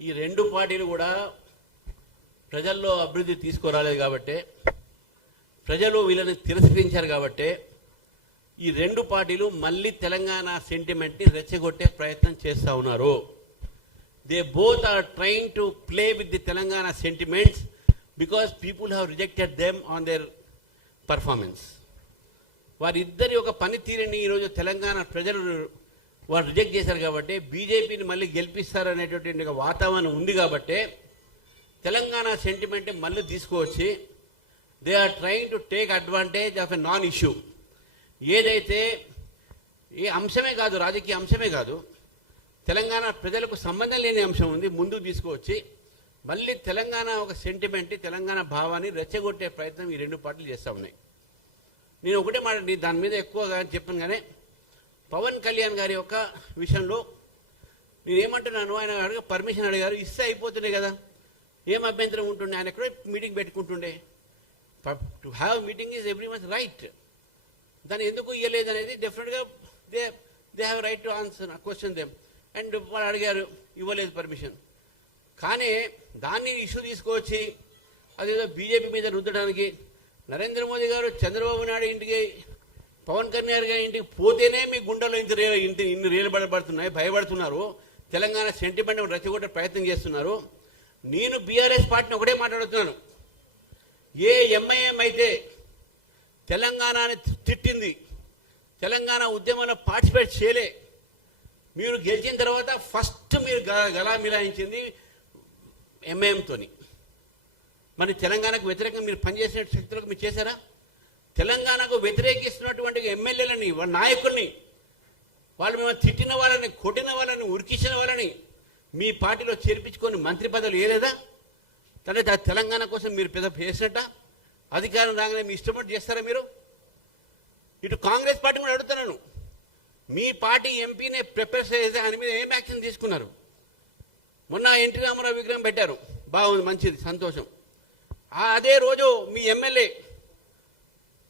ఈ రెండు పార్టీలు కూడా ప్రజల్లో అభివృద్ధి తీసుకురాలేదు కాబట్టి, ప్రజలు వీళ్ళని తిరస్కరించారు కాబట్టి ఈ రెండు పార్టీలు మళ్ళీ తెలంగాణ సెంటిమెంట్ని రెచ్చగొట్టే ప్రయత్నం చేస్తూ ఉన్నారు. They both are trying to play with the Telangana sentiments because people have rejected them on their performance. వారిద్దరి ఒక పనితీరుని ఈరోజు తెలంగాణ ప్రజలు వారు రిజెక్ట్ చేశారు కాబట్టి బీజేపీని మళ్ళీ గెలిపిస్తారనేటువంటి వాతావరణం ఉంది కాబట్టి తెలంగాణ సెంటిమెంట్ మళ్ళీ తీసుకువచ్చి they are trying to take advantage of a non issue. ఏదైతే ఏ అంశమే కాదు, రాజకీయ అంశమే కాదు, తెలంగాణ ప్రజలకు సంబంధం లేని అంశం ఉంది, ముందుకు తీసుకువచ్చి మళ్ళీ తెలంగాణ ఒక సెంటిమెంట్, తెలంగాణ భావాన్ని రెచ్చగొట్టే ప్రయత్నం ఈ రెండు పార్టీలు చేస్తూ ఉన్నాయి. నేను ఒకటే మాట దాని మీద ఎక్కువగా చెప్పాను. కానీ పవన్ కళ్యాణ్ గారి యొక్క విషయంలో నేనేమంటున్నాను, ఆయన అడిగి పర్మిషన్ అడిగారు, ఇస్తే అయిపోతుండే కదా, ఏం అభ్యంతరం ఉంటుండే, ఆయన ఎక్కడో మీటింగ్ పెట్టుకుంటుండే. To have meeting is every one's right. దాన్ని ఎందుకు ఇవ్వలేదు అనేది డెఫినెట్గా they have right to answer question them. And వాళ్ళు అడిగారు, ఇవ్వలేదు పర్మిషన్. కానీ దాన్ని ఇష్యూ తీసుకొచ్చి అదేదో బీజేపీ మీద రుద్దడానికి నరేంద్ర మోదీ గారు చంద్రబాబు నాయుడు ఇంటికి, పవన్ కళ్యాణ్ గారి ఇంటికి పోతేనే మీ గుండెలో ఇన్ని రేలుబడబడుతున్నాయి, భయపడుతున్నారు, తెలంగాణ సెంటిమెంట్ రెచ్చగొట్టే ప్రయత్నం చేస్తున్నారు. నేను బీఆర్ఎస్ పార్టీని ఒకటే మాట్లాడుతున్నాను, ఏ ఎంఐఎం అయితే తెలంగాణని తిట్టింది, తెలంగాణ ఉద్యమంలో పార్టిసిపేట్ చేయలే, మీరు గెలిచిన తర్వాత ఫస్ట్ మీరు గలా మిలాయించింది ఎంఐఎంతోని. మరి తెలంగాణకు వ్యతిరేకంగా మీరు పనిచేసిన శక్తులకు మీరు చేశారా? తెలంగాణకు వ్యతిరేకిస్తున్నటువంటి ఎమ్మెల్యేలని, వాళ్ళ నాయకుల్ని, వాళ్ళు మిమ్మల్ని తిట్టిన వాళ్ళని, కొట్టిన వాళ్ళని, ఉరికించిన వాళ్ళని మీ పార్టీలో చేర్పించుకొని మంత్రి పదవులు ఏలేదా? అంటే తెలంగాణ కోసం మీరు పెద్ద చేసినట్ట? అధికారం రాగానే మీ ఇష్టపడి చేస్తారా మీరు? ఇటు కాంగ్రెస్ పార్టీ కూడా అడుగుతున్నాను, మీ పార్టీ ఎంపీనే ప్రిపేర్ చేస్తే ఆయన మీద ఏం యాక్షన్ తీసుకున్నారు? మొన్న ఎన్టీ రామారావు విగ్రహం పెట్టారు, బాగుంది, మంచిది, సంతోషం. అదే రోజు మీ ఎమ్మెల్యే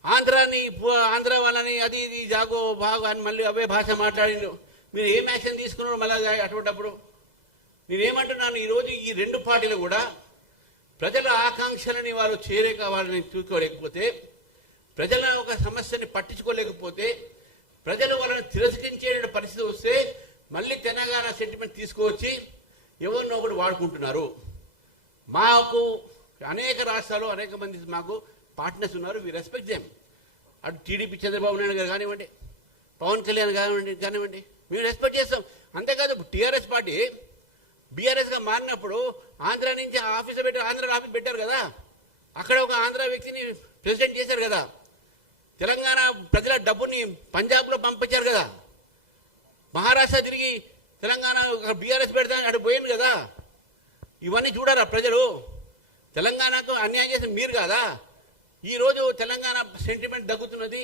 ఆంధ్ర వాళ్ళని అది ఇది జాగో బాగు అని మళ్ళీ అవే భాష మాట్లాడిండు. మీరు ఏం యాక్షన్ తీసుకున్నారు మళ్ళీ అటువంటిప్పుడు? నేనేమంటున్నాను, ఈరోజు ఈ రెండు పార్టీలు కూడా ప్రజల ఆకాంక్షలని వారు వాళ్ళని చూసుకోలేకపోతే, ప్రజల ఒక సమస్యని పట్టించుకోలేకపోతే, ప్రజలు వాళ్ళని తిరస్కరించే పరిస్థితి వస్తే మళ్ళీ తెలంగాణ సెంటిమెంట్ తీసుకువచ్చి ఎవరినో ఒకటి వాడుకుంటున్నారు. మాకు అనేక రాష్ట్రాలు అనేక మంది మాకు పార్ట్నర్స్ ఉన్నారు, వి రెస్పెక్ట్ దెమ్. అటు టీడీపీ చంద్రబాబు నాయుడు గారు కానివ్వండి, పవన్ కళ్యాణ్ కానివ్వండి, మేము రెస్పెక్ట్ చేస్తాం. అంతేకాదు టీఆర్ఎస్ పార్టీ బీఆర్ఎస్గా మారినప్పుడు ఆంధ్ర నుంచి ఆఫీసు పెట్టి ఆంధ్ర ఆఫీస్ పెట్టారు కదా, అక్కడ ఒక ఆంధ్ర వ్యక్తిని ప్రెసిడెంట్ చేశారు కదా, తెలంగాణ ప్రజల డబ్బుని పంజాబ్లో పంపించారు కదా, మహారాష్ట్ర తిరిగి తెలంగాణ బీఆర్ఎస్ పెడతా అటు పోయింది కదా. ఇవన్నీ చూడారా ప్రజలు? తెలంగాణకు అన్యాయం చేసిన మీరు కాదా? ఈరోజు తెలంగాణ సెంటిమెంట్ దగ్గుతున్నది.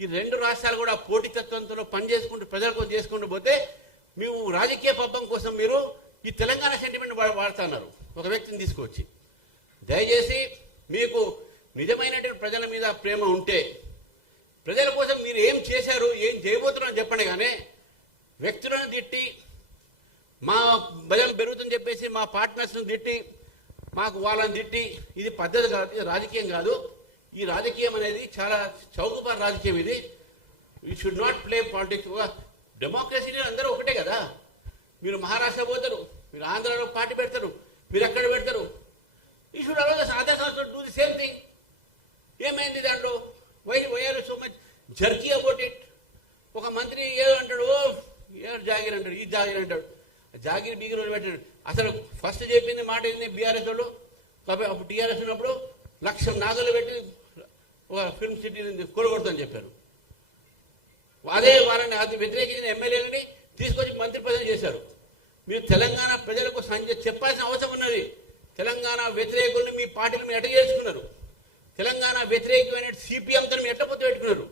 ఈ రెండు రాష్ట్రాలు కూడా పోటీతత్వంతో పనిచేసుకుంటూ ప్రజల కోసం చేసుకుంటూ పోతే మేము రాజకీయ పబ్బం కోసం మీరు ఈ తెలంగాణ సెంటిమెంట్ వాడుతున్నారు ఒక వ్యక్తిని తీసుకొచ్చి. దయచేసి మీకు నిజమైనటువంటి ప్రజల మీద ప్రేమ ఉంటే, ప్రజల కోసం మీరు ఏం చేశారు, ఏం చేయబోతున్నారని చెప్పండి. కానీ వ్యక్తులను తిట్టి, మా బలం పెరుగుతుందని చెప్పేసి మా పార్ట్నర్స్ని తిట్టి, మాకు వాళ్ళని తిట్టి, ఇది పద్ధతి కాదు, ఇది రాజకీయం కాదు. ఈ రాజకీయం అనేది చాలా చౌకబారు రాజకీయం. ఇది you should not play politics. డెమోక్రసీలో అందరూ ఒకటే కదా. మీరు మహారాష్ట్ర పోతారు, మీరు ఆంధ్రాలో పార్టీ పెడతారు, మీరు ఎక్కడ పెడతారు. You should always other also do the same thing. ఏమైంది దాంట్లో? Why are so much jerky about it? ఒక మంత్రి ఏదో అంటాడు, జాగిర్ అంటాడు, ఈ జాగిర్ అంటాడు, జాగిర్ బీగిర్ పెట్టాడు. అసలు ఫస్ట్ చెప్పింది మాట ఏంది బీఆర్ఎస్ వాళ్ళు? అప్పుడు టీఆర్ఎస్ ఉన్నప్పుడు 1,00,000 నాగలు పెట్టి ఒక ఫిల్మ్ సిటీని కూలగొడతామని చెప్పారు. అదే వాళ్ళని అది వ్యతిరేకించిన ఎమ్మెల్యేలని తీసుకొచ్చి మంత్రి పదవి చేశారు. మీరు తెలంగాణ ప్రజలకు చెప్పాల్సిన అవసరం ఉన్నది. తెలంగాణ వ్యతిరేకులను మీ పార్టీలు మీరు ఎట్ట చేసుకున్నారు? తెలంగాణ వ్యతిరేకమైన సిపిఎంతో మీరు ఎట్లా పొత్తు పెట్టుకున్నారు?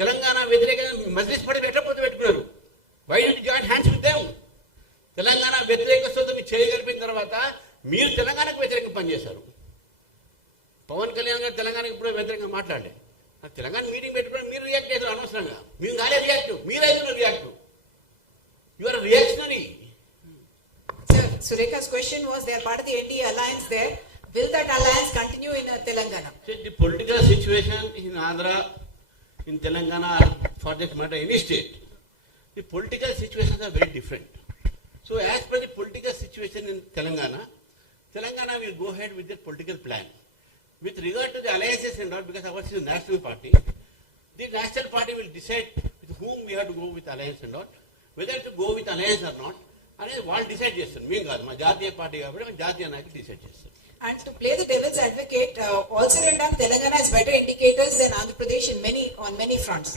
తెలంగాణ వ్యతిరేకమైన మజ్లిస్ పార్టీలు ఎట్లా పొత్తు పెట్టుకున్నారు? Why do you join hands with them? Telangana వ్యతిరేకతతో మీరు చేయగలిపిన తర్వాత మీరు తెలంగాణకు వ్యతిరేకంగా పనిచేశారు. పవన్ కళ్యాణ్ గారు తెలంగాణకి ఇప్పుడు వ్యతిరేకంగా మాట్లాడే తెలంగాణ మీటింగ్ పెట్టుకుని మీరు రియాక్ట్ చేశారు అనవసరంగా. మేము కాలే రియాక్టివ్, మీరైతున్నారు reactive. You are reactionary. Sureka's question was they are part of the NDA alliance there. Will that alliance continue in Telangana? See, the political situation in Andhra, in Telangana, for that matter, any state, the political situations are very different. So as per the political situation in Telangana will go ahead with their political plan. With regard to the alliances and all, because ours is a national party, the national party will decide with whom we have to go with alliance and not, whether to go with alliance or not, అనేది వాళ్ళు decide చేస్తారు. మేము కాదు, మా జాతీయ party కాబట్టి మేము జాతీయ నాయకులు డిసైడ్ చేస్తారు. And to play the devil's advocate, also and done, Telangana has better indicators than Andhra Pradesh on many fronts.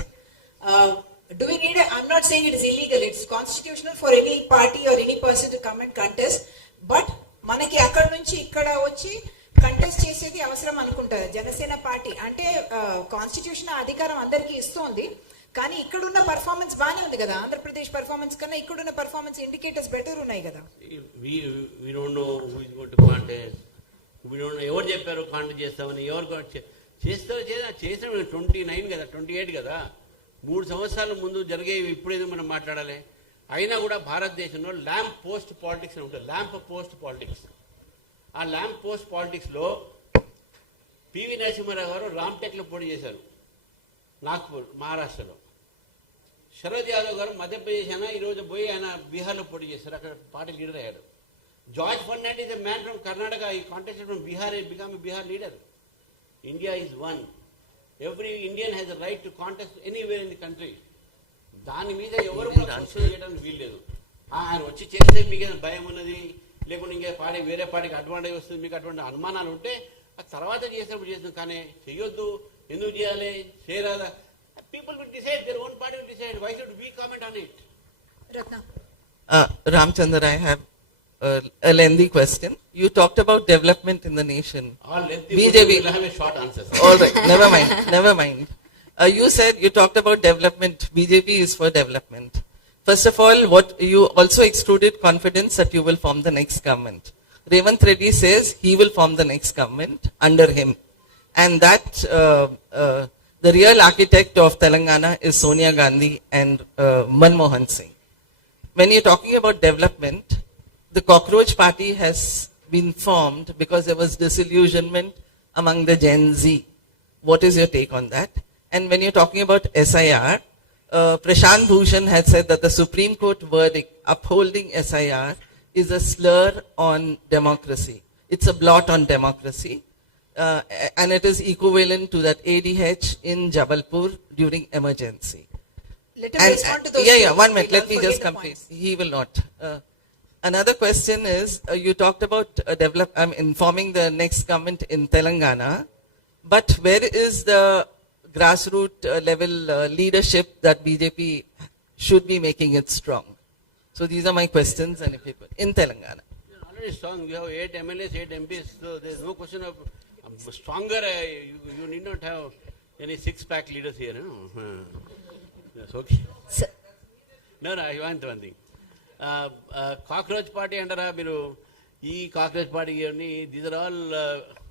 Do we need I'm not saying it is illegal, it's constitutional for any party or any person to come and contest, but మనకి అక్కడ నుంచి ఇక్కడ వచ్చి contest చేసేది అవసరం అనుకుంటారు Janasena party. అంటే constitution అధికారం అందరికీ ఇస్తోంది, కానీ ఇక్కడున్న పర్ఫార్మెన్స్ బాగానే ఉంది కదా. ఆంధ్రప్రదేశ్ పర్ఫార్మెన్స్ కన్నా ఇక్కడున్న పర్ఫార్మెన్స్ ఇండికేటర్స్ బెటర్ ఉన్నాయి కదా. We don't know who is going to contest. We don't know ఎవరు చెప్పారు కాంటెస్ట్ చేస్తామని. ఎవరు చేస్తాం 29 కదా, 28 కదా, 3 సంవత్సరాల ముందు జరిగేవి ఇప్పుడేదో మనం మాట్లాడాలి. అయినా కూడా భారతదేశంలో ల్యాంప్ పోస్ట్ పాలిటిక్స్ అని ఉంటుంది. ల్యాంప్ పోస్ట్ పాలిటిక్స్, ఆ ల్యాంప్ పోస్ట్ పాలిటిక్స్లో పివి నరసింహారావు గారు రామ్టెక్లో పోటీ చేశారు, నాగ్పూర్ మహారాష్ట్రలో. శరద్ యాదవ్ గారు మధ్యప్రదేశ్ అయినా ఈరోజు పోయి ఆయన బీహార్లో పోటీ చేశారు, అక్కడ పార్టీ లీడర్ అయ్యారు. George Fernandes a man from Karnataka, he contested from Bihar, become a Bihar leader. India is one. Every Indian has a right to contest anywhere in the country. దాని మీద ఎవరు కూడా క్వశ్చన్ చేయడానికి వీల్లేదు. ఆయన వచ్చి చేస్తే మీకు భయం ఉన్నది, లేకుంటే ఇంకా పార్టీ వేరే పార్టీకి అడ్వాంటేజ్ వస్తుంది, మీకు అటువంటి అనుమానాలు ఉంటే ఆ తర్వాత చేసినప్పుడు చేస్తాం, కానీ చెయ్యొద్దు. ఎందుకు చేయాలి, చేయరాదా? People will decide, their own party will decide. Why should we comment on it? Ratna. Ramchandra, I have a lengthy question. You talked about development in the nation. All lengthy BJP will have a short answer. All right, never mind. You said you talked about development. BJP is for development. First of all, what you also extruded confidence that you will form the next government. Revanth Reddy says he will form the next government under him, and that the real architect of Telangana is Sonia Gandhi and Manmohan Singh. When you're talking about development, the Cockroach Party has been formed because there was disillusionment among the Gen Z. What is your take on that? And when you're talking about SIR, Prashant Bhushan had said that the Supreme Court verdict upholding SIR is a slur on democracy. It's a blot on democracy. And it is equivalent to that ADH in Jabalpur during emergency. Let him respond to those. Yeah, 1 minute. Let me just complete. He will not. Another question is, you talked about informing the next government in Telangana, but where is the grassroots level leadership that BJP should be making it strong? So these are my questions. And if people in Telangana, You're already strong. You have 8 MLAs, 8 MPs. So there's no question of stronger. You need not have any 6-pack leaders here. No? That's okay. No, I want one thing. Cockroach party అంటారా మీరు? ఈ cockroach party these are all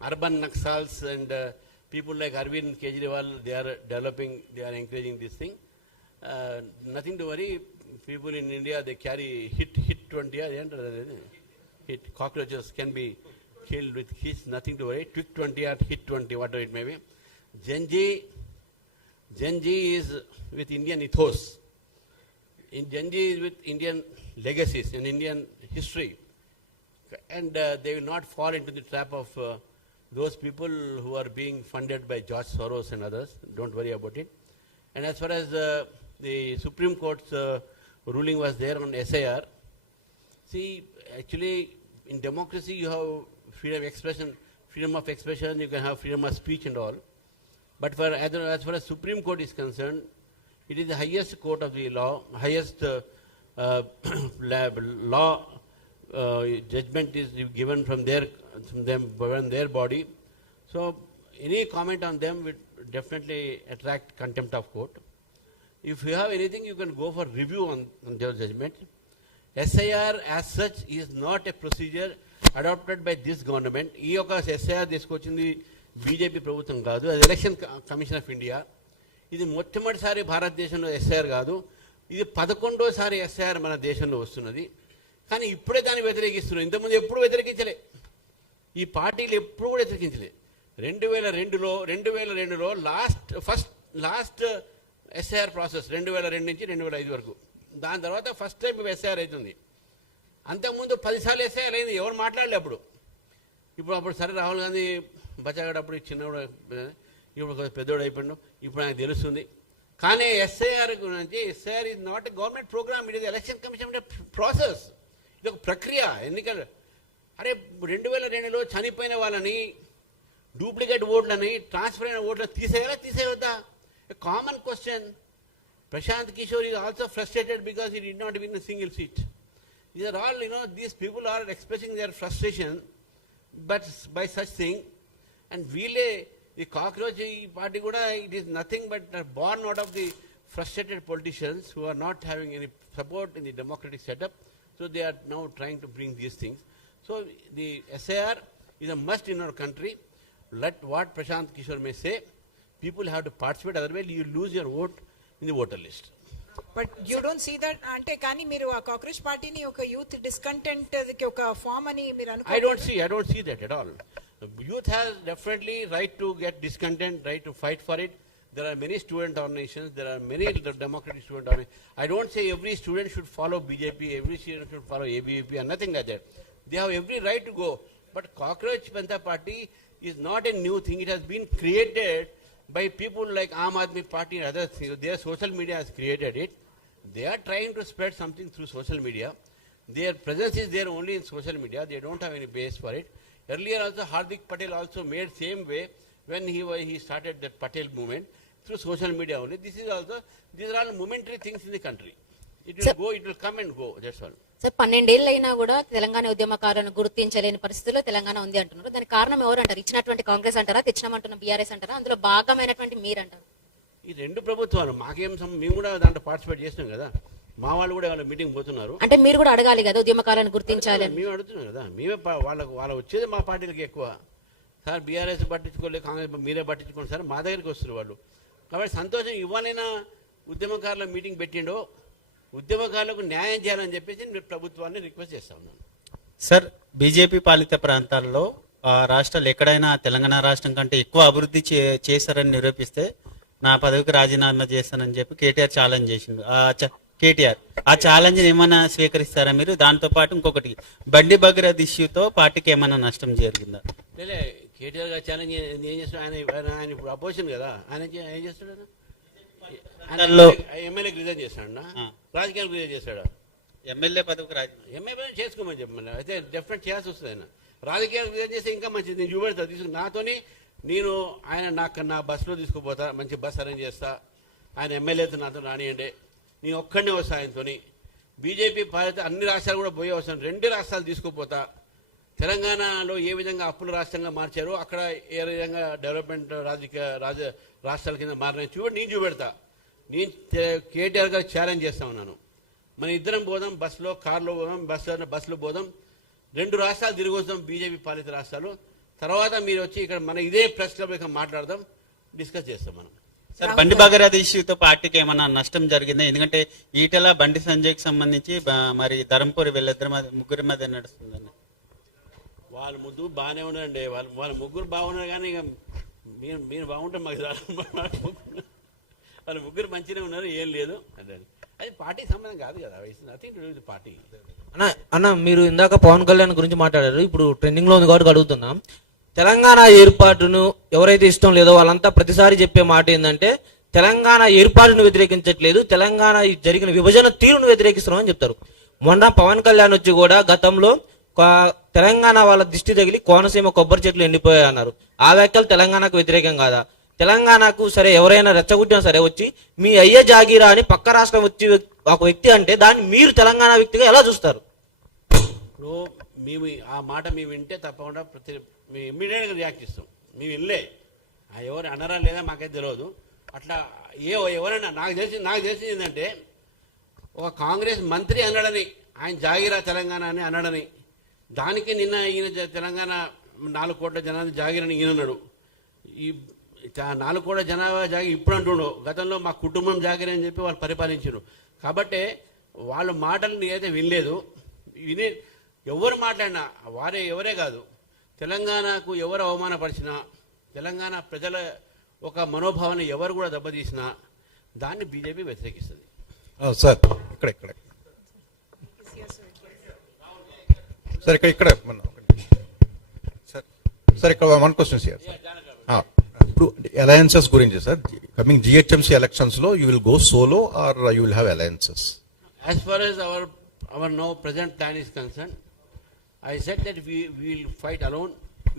urban Naxals and people like Arvind Kejriwal, they are developing, they are encouraging this thing. Nothing to worry. People in India, they carry hit 20, hit cockroaches can be killed with hits, nothing to worry. Twig 20 or hit 20, whatever it may be. Gen Z is with Indian ethos. Gen Z is with Indian legacies and Indian history. And they will not fall into the trap of those people who are being funded by George Soros and others. Don't worry about it. And as far as the Supreme Court's ruling was there on SIR, see, actually in democracy you have freedom of expression, you can have freedom of speech and all. But as far as Supreme Court is concerned, it is the highest court of the law, highest law judgment is given from their body. So any comment on them would definitely attract contempt of court. If you have anything, you can go for review on their judgment. SIR as such is not a procedure adopted by this government. ఈ యొక్క SIR తీసుకొచ్చింది BJP ప్రభుత్వం కాదు, అది election commission of India. ఇది మొట్టమొదటిసారి భారతదేశంలో SIR కాదు, ఇది 11వ సారి SIR మన దేశంలో వస్తున్నది. కానీ ఇప్పుడే దాన్ని వ్యతిరేకిస్తున్నారు. ఇంతకుముందు ఎప్పుడు వ్యతిరేకించలే, ఈ పార్టీలు ఎప్పుడు కూడా వ్యతిరేకించలే. 2002లో లాస్ట్ ఎస్ఐఆర్ ప్రాసెస్ 2002 నుంచి 2005 వరకు. దాని తర్వాత ఫస్ట్ టైం ఎస్ఐఆర్ అవుతుంది. అంతకుముందు 10 సార్లు ఎస్ఐఆర్ అయింది, ఎవరు మాట్లాడలే అప్పుడు. అప్పుడు సరే రాహుల్ గాంధీ బచాగాడు, అప్పుడు చిన్నవాడు, ఇప్పుడు పెద్దోడు అయిపోయాడు, ఇప్పుడు నాకు తెలుస్తుంది. కానీ ఎస్ఐఆర్ గురించి, SIR is not a government program, it is election commission process, ఇది ఒక ప్రక్రియ, ఎన్నికలు. అరే 2002లో చనిపోయిన వాళ్ళని, డూప్లికేట్ ఓట్లని, ట్రాన్స్ఫర్ అయిన ఓట్లను తీసేయవద్దా? Common question. Prashant Kishor is also frustrated because he did not win a single seat. These are all, these people are expressing their frustration but by such thing. And the cockroach party kuda, it is nothing but born out of the frustrated politicians who are not having any support in the democratic setup. So they are now trying to bring these things. So the SIR is a must in our country. Let what Prashant Kishore may say, people have to participate, otherwise you lose your vote in the voter list. But you don't see that అంటే కానీ మీరు ఆ cockroach పార్టీని ఒక youth discontent ఒక form అని మీరు అనుకో. I don't see that at all. Youth has definitely right to get discontent, right to fight for it. There are many student organizations, there are many democratic student organizations. I don't say every student should follow BJP, every student should follow ABVP and nothing like that. They have every right to go. But Cockroach Janata Party is not a new thing. It has been created by people like Aam Aadmi Party and other things. Their social media has created it. They are trying to spread something through social media. Their presence is there only in social media. They don't have any base for it. Earlier also Hardik Patel also made same way when he started that Patel movement through social media only. These are all momentary things in the country. It will go, it will come and go. That's all. Sir 12 ఏళ్ళు అయినా కూడా తెలంగాణ ఉద్యమకారులను గుర్తించలేని పరిస్థితుల్లో తెలంగాణ ఉంది అంటున్నారు. దానికి కారణం ఎవరు అంటారు? ఇచ్చినటువంటి కాంగ్రెస్ అంటారా, తెచ్చినామంటున్న బీఆర్ఎస్ అంటారా, అందులో భాగమైనటువంటి మీరు అంటారు? ఈ రెండు ప్రభుత్వాలు మేము కూడా దాంట్లో పార్టిసిపేట్ చేసినాం కదా, మా వాళ్ళు కూడా వాళ్ళ మీటింగ్ పోతున్నారు. అంటే మీరు కూడా అడగాలి కదా ఉద్యమకారులను గుర్తించాలి. మేము అడుగుతున్నాం కదా, మేమే వాళ్ళ వచ్చేది మా పార్టీలకి ఎక్కువ. సార్ బీఆర్ఎస్ పట్టించుకోలేదు, కాంగ్రెస్ మీరే పట్టించుకోండి సార్, మా దగ్గరికి వస్తున్నారు వాళ్ళు. కాబట్టి సంతోషం. ఇవ్వాలైనా ఉద్యమకారుల మీటింగ్ పెట్టిండో, ఉద్యమకారులకు న్యాయం చేయాలని చెప్పేసి నేను ప్రభుత్వాన్ని రిక్వెస్ట్ చేస్తా ఉన్నాను. సార్, బీజేపీ పాలిత ప్రాంతాల్లో రాష్ట్రాలు ఎక్కడైనా తెలంగాణ రాష్ట్రం కంటే ఎక్కువ అభివృద్ధి చేశారని నిరూపిస్తే నా పదవికి రాజీనామా చేస్తానని చెప్పి కేటీఆర్ ఛాలెంజ్ చేసిండు. కేటీఆర్ ఆ ఛాలెంజ్ ఏమైనా స్వీకరిస్తారా మీరు? దాంతో పాటు ఇంకొకటి, బండి భగీరథ ఇష్యూతో పార్టీకి ఏమైనా నష్టం జరిగిందా? లే, కేటీఆర్ గారు ఛాలెంజ్ ఏం చేస్తాడు? ఆయన ఇప్పుడు అపోజిషన్ కదా, ఆయన ఏం చేస్తాడు? ఎమ్మెల్యేకి రిజైన్ చేస్తాడు, రాజకీయాలకు రిజైన్ చేస్తాడు. ఎమ్మెల్యే పదవికి రాజీనామా ఎమ్మెల్యే చేసుకోమని చెప్పమని అయితే డెఫినెట్ చేయాల్సి వస్తుంది. ఆయన రాజకీయాలకు రిజైన్ చేస్తే ఇంకా మంచిది. నేను చూపెడతా, నాతోని ఆయన నా బస్సులో తీసుకుపోతా, మంచి బస్ అరేంజ్ చేస్తా. ఆయన ఎమ్మెల్యేతో నాతో రానియండి, నేను ఒక్కడనే వస్తా ఆయనతో. బీజేపీ పాలిత అన్ని రాష్ట్రాలు కూడా పోయే వస్తాను, 2 రాష్ట్రాలు తీసుకుపోతా. తెలంగాణలో ఏ విధంగా అప్పుల రాష్ట్రంగా మార్చారో అక్కడ ఏ విధంగా డెవలప్మెంట్ రాష్ట్రాల కింద మారినాయి నేను చూపెడతా. నేను కేటీఆర్ గారు ఛాలెంజ్ చేస్తా ఉన్నాను. మన ఇద్దరం పోదాం, బస్సులో కార్లో పోదాం, బస్సులో పోదాం, 2 రాష్ట్రాలు తిరిగి వస్తాం, బీజేపీ పాలిత రాష్ట్రాలు. తర్వాత మీరు వచ్చి ఇక్కడ మన ఇదే ప్రెస్ క్లబ్ ఇక్కడ మాట్లాడదాం, డిస్కస్ చేస్తాం మనం. సార్, బండి భగీరథ ఇష్యూతో పార్టీకి ఏమైనా నష్టం జరిగిందా? ఎందుకంటే ఈటెల బండి సంజయ్కి సంబంధించి మరి ధర్మపురి వీళ్ళిద్దరి ముగ్గురి మధ్య నడుస్తుందండి. వాళ్ళ ముగ్గురు బాగానే ఉన్నారండి, వాళ్ళ ముగ్గురు బాగున్నారు. కానీ ఇక మీరు బాగుంటే మాకు వాళ్ళ ముగ్గురు మంచిగా ఉన్నారు, ఏం లేదు. అది పార్టీ సంబంధం కాదు కదా, nothing to do with party. అన్న మీరు ఇందాక పవన్ కళ్యాణ్ గురించి మాట్లాడారు, ఇప్పుడు ట్రెండింగ్ లో ఉంది కాబట్టి అడుగుతున్నాం. తెలంగాణ ఏర్పాటును ఎవరైతే ఇష్టం లేదో వాళ్ళంతా ప్రతిసారి చెప్పే మాట ఏంటంటే తెలంగాణ ఏర్పాటును వ్యతిరేకించట్లేదు, తెలంగాణ జరిగిన విభజన తీరును వ్యతిరేకిస్తున్నామని చెప్తారు. మొన్న పవన్ కళ్యాణ్ వచ్చి కూడా గతంలో తెలంగాణ వాళ్ళ దిష్టి తగిలి కోనసీమ కొబ్బరి చెట్లు ఎండిపోయాయి అన్నారు. ఆ వ్యాఖ్యలు తెలంగాణకు వ్యతిరేకం కాదా? తెలంగాణకు సరే ఎవరైనా రెచ్చగొట్టినా సరే వచ్చి మీ అయ్యే జాగీరా అని పక్క రాష్ట్రం వచ్చి ఒక వ్యక్తి అంటే దాన్ని మీరు తెలంగాణ వ్యక్తిగా ఎలా చూస్తారు? ఇప్పుడు మేము ఆ మాట మేము వింటే తప్పకుండా మేము ఇమ్మీడియట్గా రియాక్ట్ ఇస్తాం. మేము వెళ్ళే ఎవరు అనరా లేదా మాకైతే తెలియదు. అట్లా ఎవరైనా నాకు తెలిసింది ఏంటంటే ఒక కాంగ్రెస్ మంత్రి అన్నాడని, ఆయన జాగీరా తెలంగాణ అని అన్నాడని, దానికి నిన్న ఈయన తెలంగాణ 4 కోట్ల జనాభా జాగీరని ఈయన అన్నాడు. ఈ 4 కోట్ల జనాభా జాగి ఇప్పుడు అంటుండో, గతంలో మా కుటుంబం జాగిరని చెప్పి వాళ్ళు పరిపాలించారు. కాబట్టి వాళ్ళ మాటలు నేనైతే వినలేదు. వినే ఎవరు మాట్లాడినా ఎవరే కాదు, తెలంగాణకు ఎవరు అవమానపరిచినా, తెలంగాణ ప్రజల ఒక మనోభావాన్ని ఎవరు కూడా దెబ్బతీసినా దాన్ని బీజేపీ వ్యతిరేకిస్తుంది. సార్ ఇక్కడ సార్ ఇక్కడ సార్ ఇక్కడ వన్ క్వశ్చన్ సార్. ఇప్పుడు అలయన్సెస్ గురించి సార్, కమింగ్ జిహెచ్ఎంసీ ఎలక్షన్స్ లో you will go solo or you will have alliances? As far as our now present plan is concerned, I said that we will fight alone.